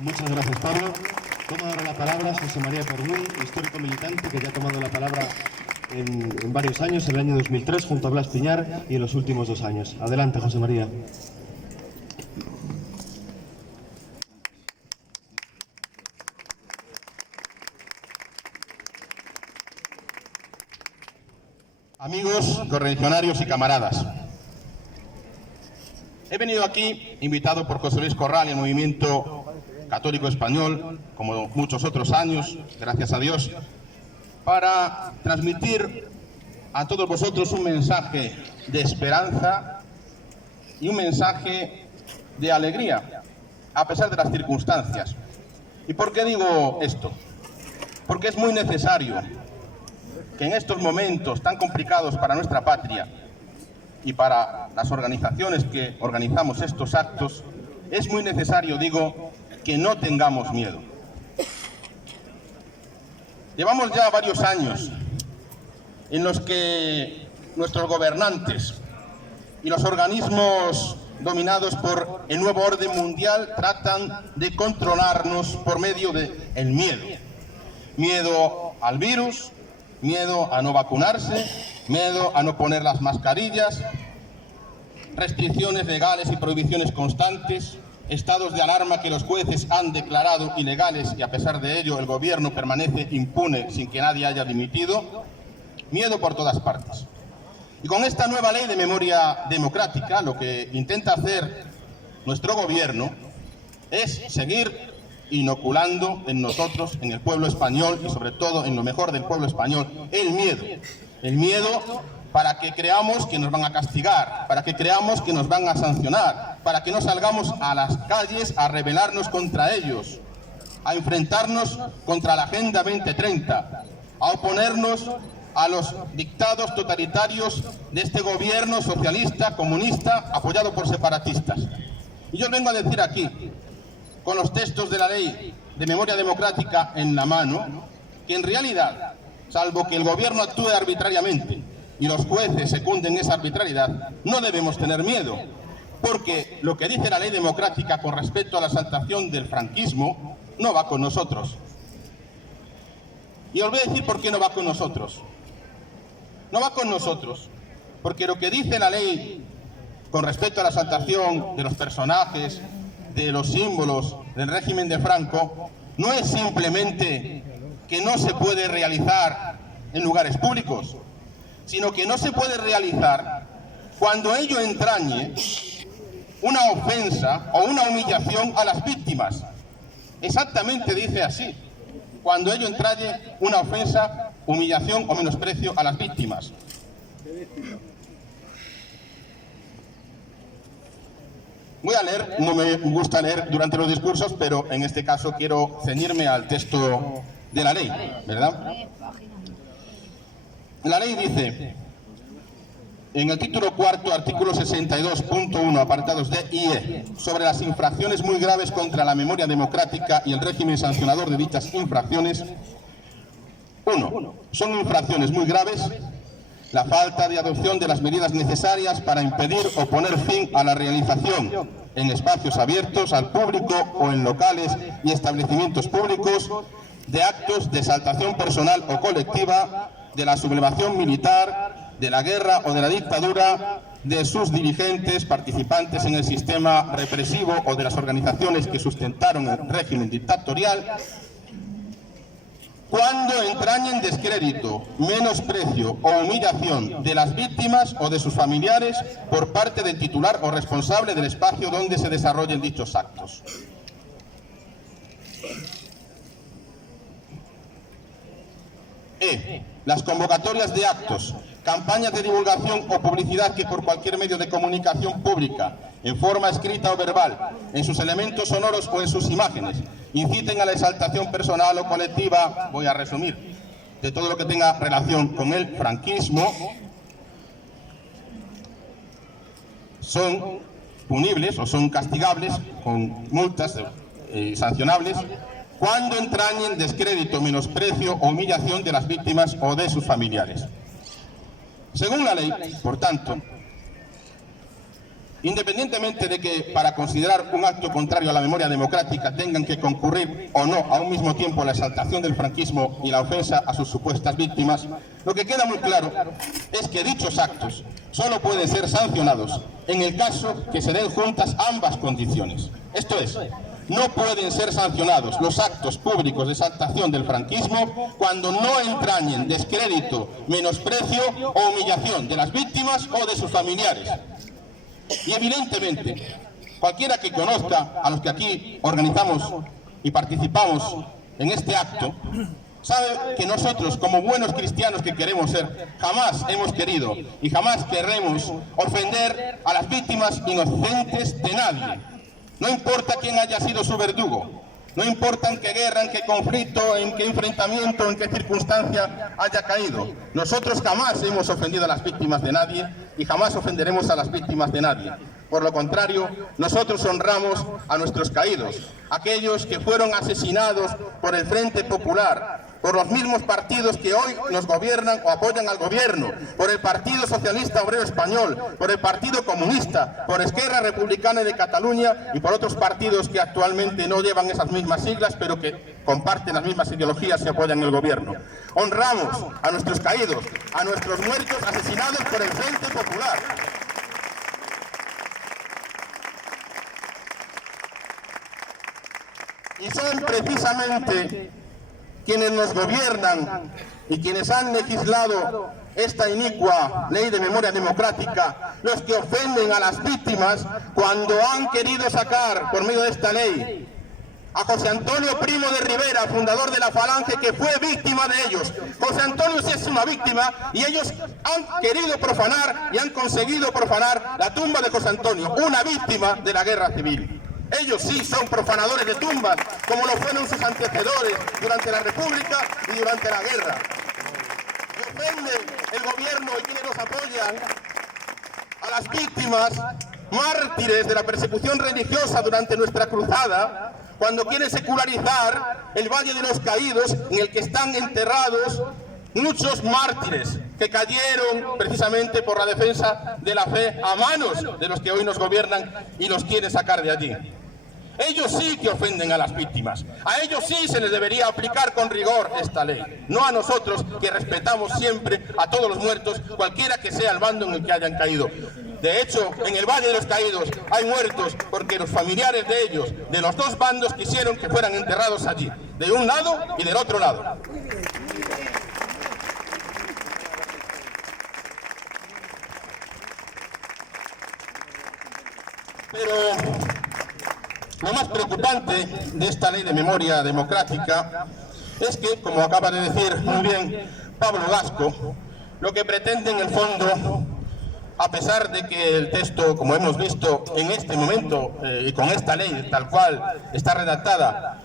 Muchas gracias, Pablo. Toma ahora la palabra José María Corbún, histórico militante que ya ha tomado la palabra en varios años, en el año 2003 junto a Blas Piñar y en los últimos 2 años. Adelante, José María. Amigos, correligionarios y camaradas, he venido aquí invitado por José Luis Corral y el Movimiento Católico Español, como muchos otros años, gracias a Dios, para transmitir a todos vosotros un mensaje de esperanza y un mensaje de alegría, a pesar de las circunstancias. ¿Y por qué digo esto? Porque es muy necesario que en estos momentos tan complicados para nuestra patria y para las organizaciones que organizamos estos actos, es muy necesario, digo, que no tengamos miedo. Llevamos ya varios años en los que nuestros gobernantes y los organismos dominados por el nuevo orden mundial tratan de controlarnos por medio del miedo. Miedo al virus, miedo a no vacunarse, miedo a no poner las mascarillas, restricciones legales y prohibiciones constantes, estados de alarma que los jueces han declarado ilegales y a pesar de ello el gobierno permanece impune sin que nadie haya dimitido, miedo por todas partes. Y con esta nueva ley de memoria democrática lo que intenta hacer nuestro gobierno es seguir inoculando en nosotros, en el pueblo español y sobre todo en lo mejor del pueblo español, el miedo para que creamos que nos van a castigar, para que creamos que nos van a sancionar, para que no salgamos a las calles a rebelarnos contra ellos, a enfrentarnos contra la Agenda 2030, a oponernos a los dictados totalitarios de este gobierno socialista, comunista, apoyado por separatistas. Y yo vengo a decir aquí, con los textos de la ley de memoria democrática en la mano, que en realidad, salvo que el gobierno actúe arbitrariamente y los jueces secunden esa arbitrariedad, no debemos tener miedo, porque lo que dice la ley democrática con respecto a la exaltación del franquismo no va con nosotros. Y os voy a decir por qué no va con nosotros. No va con nosotros, porque lo que dice la ley con respecto a la exaltación de los personajes, de los símbolos del régimen de Franco, no es simplemente que no se puede realizar en lugares públicos, sino que no se puede realizar cuando ello entrañe una ofensa o una humillación a las víctimas. Exactamente dice así, cuando ello entrañe una ofensa, humillación o menosprecio a las víctimas. Voy a leer, no me gusta leer durante los discursos, pero en este caso quiero ceñirme al texto de la ley, ¿verdad? La ley dice, en el título cuarto, artículo 62.1, apartados D y E, sobre las infracciones muy graves contra la memoria democrática y el régimen sancionador de dichas infracciones. 1. Son infracciones muy graves la falta de adopción de las medidas necesarias para impedir o poner fin a la realización en espacios abiertos al público o en locales y establecimientos públicos de actos de exaltación personal o colectiva, de la sublevación militar, de la guerra o de la dictadura, de sus dirigentes, participantes en el sistema represivo o de las organizaciones que sustentaron el régimen dictatorial, cuando entrañen descrédito, menosprecio o humillación de las víctimas o de sus familiares por parte del titular o responsable del espacio donde se desarrollen dichos actos. Las convocatorias de actos, campañas de divulgación o publicidad que por cualquier medio de comunicación pública, en forma escrita o verbal, en sus elementos sonoros o en sus imágenes, inciten a la exaltación personal o colectiva, voy a resumir, de todo lo que tenga relación con el franquismo, son punibles o son castigables con multas sancionables cuando entrañen descrédito, menosprecio o humillación de las víctimas o de sus familiares. Según la ley, por tanto, Independientemente de que para considerar un acto contrario a la memoria democrática tengan que concurrir o no a un mismo tiempo la exaltación del franquismo y la ofensa a sus supuestas víctimas, lo que queda muy claro es que dichos actos solo pueden ser sancionados en el caso que se den juntas ambas condiciones. Esto es, no pueden ser sancionados los actos públicos de exaltación del franquismo cuando no entrañen descrédito, menosprecio o humillación de las víctimas o de sus familiares. Y evidentemente, cualquiera que conozca a los que aquí organizamos y participamos en este acto, sabe que nosotros, como buenos cristianos que queremos ser, jamás hemos querido y jamás querremos ofender a las víctimas inocentes de nadie. No importa quién haya sido su verdugo, no importa en qué guerra, en qué conflicto, en qué enfrentamiento, en qué circunstancia haya caído. Nosotros jamás hemos ofendido a las víctimas de nadie y jamás ofenderemos a las víctimas de nadie. Por lo contrario, nosotros honramos a nuestros caídos, aquellos que fueron asesinados por el Frente Popular, por los mismos partidos que hoy nos gobiernan o apoyan al gobierno, por el Partido Socialista Obrero Español, por el Partido Comunista, por Esquerra Republicana de Cataluña y por otros partidos que actualmente no llevan esas mismas siglas, pero que comparten las mismas ideologías y apoyan el gobierno. Honramos a nuestros caídos, a nuestros muertos asesinados por el Frente Popular. Y son precisamente quienes nos gobiernan y quienes han legislado esta inicua ley de memoria democrática, los que ofenden a las víctimas cuando han querido sacar, por medio de esta ley, a José Antonio Primo de Rivera, fundador de la Falange, que fue víctima de ellos. José Antonio sí es una víctima y ellos han querido profanar y han conseguido profanar la tumba de José Antonio, una víctima de la guerra civil. Ellos sí son profanadores de tumbas, como lo fueron sus antecesores durante la República y durante la guerra. Ofenden el gobierno y quienes los apoyan a las víctimas, mártires de la persecución religiosa durante nuestra cruzada, cuando quieren secularizar el Valle de los Caídos, en el que están enterrados muchos mártires que cayeron precisamente por la defensa de la fe a manos de los que hoy nos gobiernan y los quieren sacar de allí. Ellos sí que ofenden a las víctimas, a ellos sí se les debería aplicar con rigor esta ley, no a nosotros que respetamos siempre a todos los muertos, cualquiera que sea el bando en el que hayan caído. De hecho, en el Valle de los Caídos hay muertos porque los familiares de ellos, de los dos bandos, quisieron que fueran enterrados allí, de un lado y del otro lado. Pero lo más preocupante de esta ley de memoria democrática es que, como acaba de decir muy bien Pablo Gasco, lo que pretende en el fondo, a pesar de que el texto, como hemos visto en este momento y con esta ley tal cual está redactada,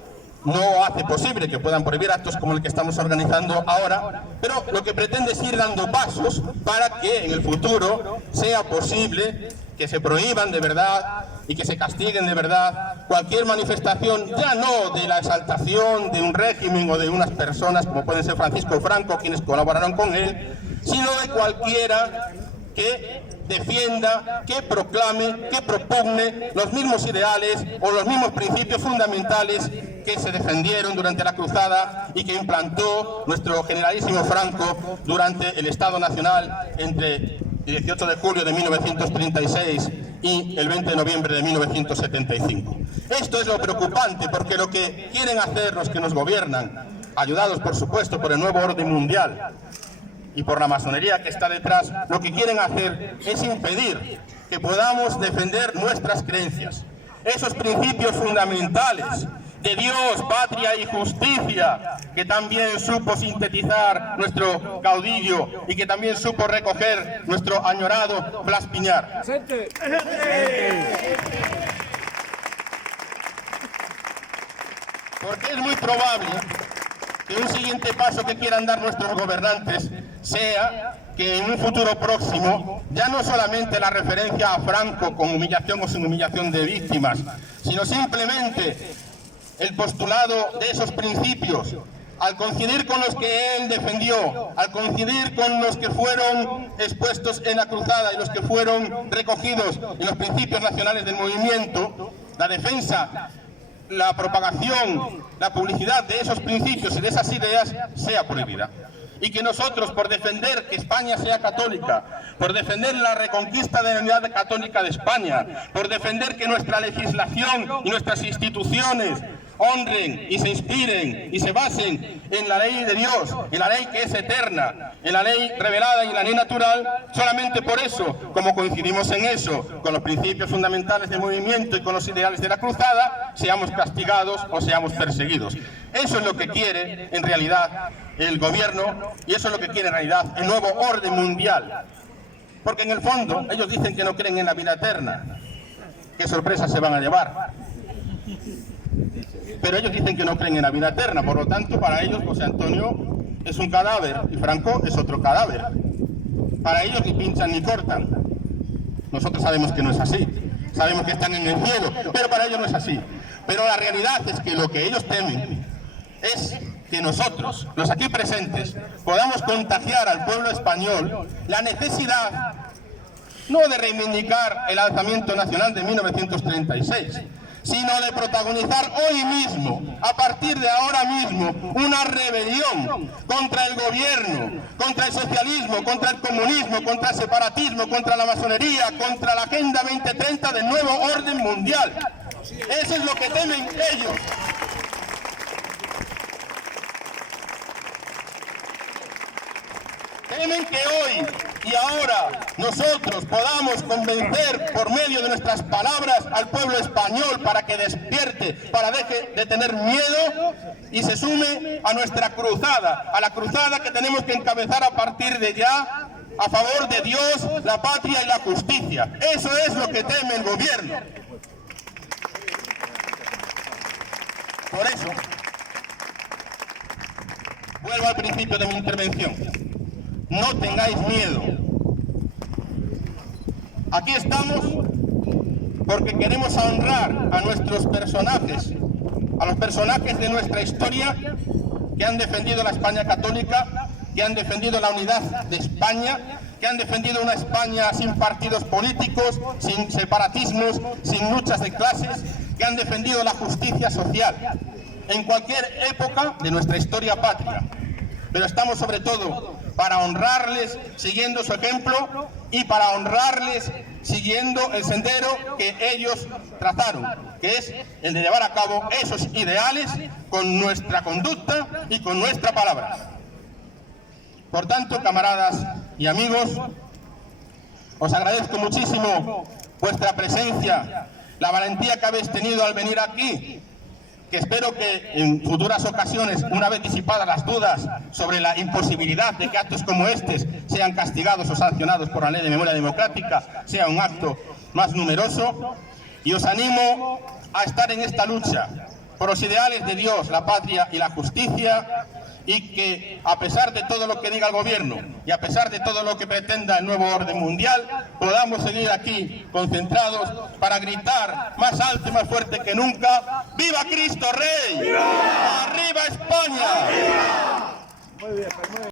no hace posible que puedan prohibir actos como el que estamos organizando ahora, pero lo que pretende es ir dando pasos para que en el futuro sea posible que se prohíban de verdad y que se castiguen de verdad cualquier manifestación, ya no de la exaltación de un régimen o de unas personas como pueden ser Francisco Franco, quienes colaboraron con él, sino de cualquiera que defienda, que proclame, que propugne los mismos ideales o los mismos principios fundamentales que se defendieron durante la cruzada y que implantó nuestro generalísimo Franco durante el Estado Nacional entre el 18 de julio de 1936 y el 20 de noviembre de 1975. Esto es lo preocupante, porque lo que quieren hacer los que nos gobiernan, ayudados por supuesto por el nuevo orden mundial y por la masonería que está detrás, lo que quieren hacer es impedir que podamos defender nuestras creencias, esos principios fundamentales de Dios, patria y justicia, que también supo sintetizar nuestro caudillo y que también supo recoger nuestro añorado Blas Piñar. Porque es muy probable que un siguiente paso que quieran dar nuestros gobernantes sea que en un futuro próximo ya no solamente la referencia a Franco con humillación o sin humillación de víctimas, sino simplemente el postulado de esos principios al coincidir con los que él defendió, al coincidir con los que fueron expuestos en la cruzada y los que fueron recogidos en los principios nacionales del movimiento, la defensa, la propagación, la publicidad de esos principios y de esas ideas sea prohibida. Y que nosotros, por defender que España sea católica, por defender la reconquista de la unidad católica de España, por defender que nuestra legislación y nuestras instituciones honren y se inspiren y se basen en la ley de Dios, en la ley que es eterna, en la ley revelada y en la ley natural, solamente por eso, como coincidimos en eso, con los principios fundamentales del movimiento y con los ideales de la cruzada, seamos castigados o seamos perseguidos. Eso es lo que quiere en realidad el gobierno y eso es lo que quiere en realidad el nuevo orden mundial. Porque en el fondo ellos dicen que no creen en la vida eterna. ¿Qué sorpresas se van a llevar? Pero ellos dicen que no creen en la vida eterna, por lo tanto, para ellos José Antonio es un cadáver y Franco es otro cadáver. Para ellos ni pinchan ni cortan. Nosotros sabemos que no es así, sabemos que están en el cielo, pero para ellos no es así. Pero la realidad es que lo que ellos temen es que nosotros, los aquí presentes, podamos contagiar al pueblo español la necesidad no de reivindicar el alzamiento nacional de 1936, sino de protagonizar hoy mismo, a partir de ahora mismo, una rebelión contra el gobierno, contra el socialismo, contra el comunismo, contra el separatismo, contra la masonería, contra la Agenda 2030 del nuevo orden mundial. Eso es lo que temen ellos. Temen que hoy y ahora nosotros podamos convencer por medio de nuestras palabras al pueblo español para que despierte, para deje de tener miedo y se sume a nuestra cruzada, a la cruzada que tenemos que encabezar a partir de ya a favor de Dios, la patria y la justicia. Eso es lo que teme el gobierno. Por eso, vuelvo al principio de mi intervención. No tengáis miedo. Aquí estamos porque queremos honrar a nuestros personajes, a los personajes de nuestra historia que han defendido la España católica, que han defendido la unidad de España, que han defendido una España sin partidos políticos, sin separatismos, sin luchas de clases, que han defendido la justicia social en cualquier época de nuestra historia patria. Pero estamos sobre todo para honrarles siguiendo su ejemplo y para honrarles siguiendo el sendero que ellos trazaron, que es el de llevar a cabo esos ideales con nuestra conducta y con nuestra palabra. Por tanto, camaradas y amigos, os agradezco muchísimo vuestra presencia, la valentía que habéis tenido al venir aquí, que espero que en futuras ocasiones, una vez disipadas las dudas sobre la imposibilidad de que actos como estos sean castigados o sancionados por la Ley de Memoria Democrática, sea un acto más numeroso, y os animo a estar en esta lucha por los ideales de Dios, la patria y la justicia, y que a pesar de todo lo que diga el gobierno y a pesar de todo lo que pretenda el nuevo orden mundial, podamos seguir aquí concentrados para gritar más alto y más fuerte que nunca: ¡Viva Cristo Rey! ¡Viva! ¡Arriba España! ¡Viva! Muy bien, pues muy bien.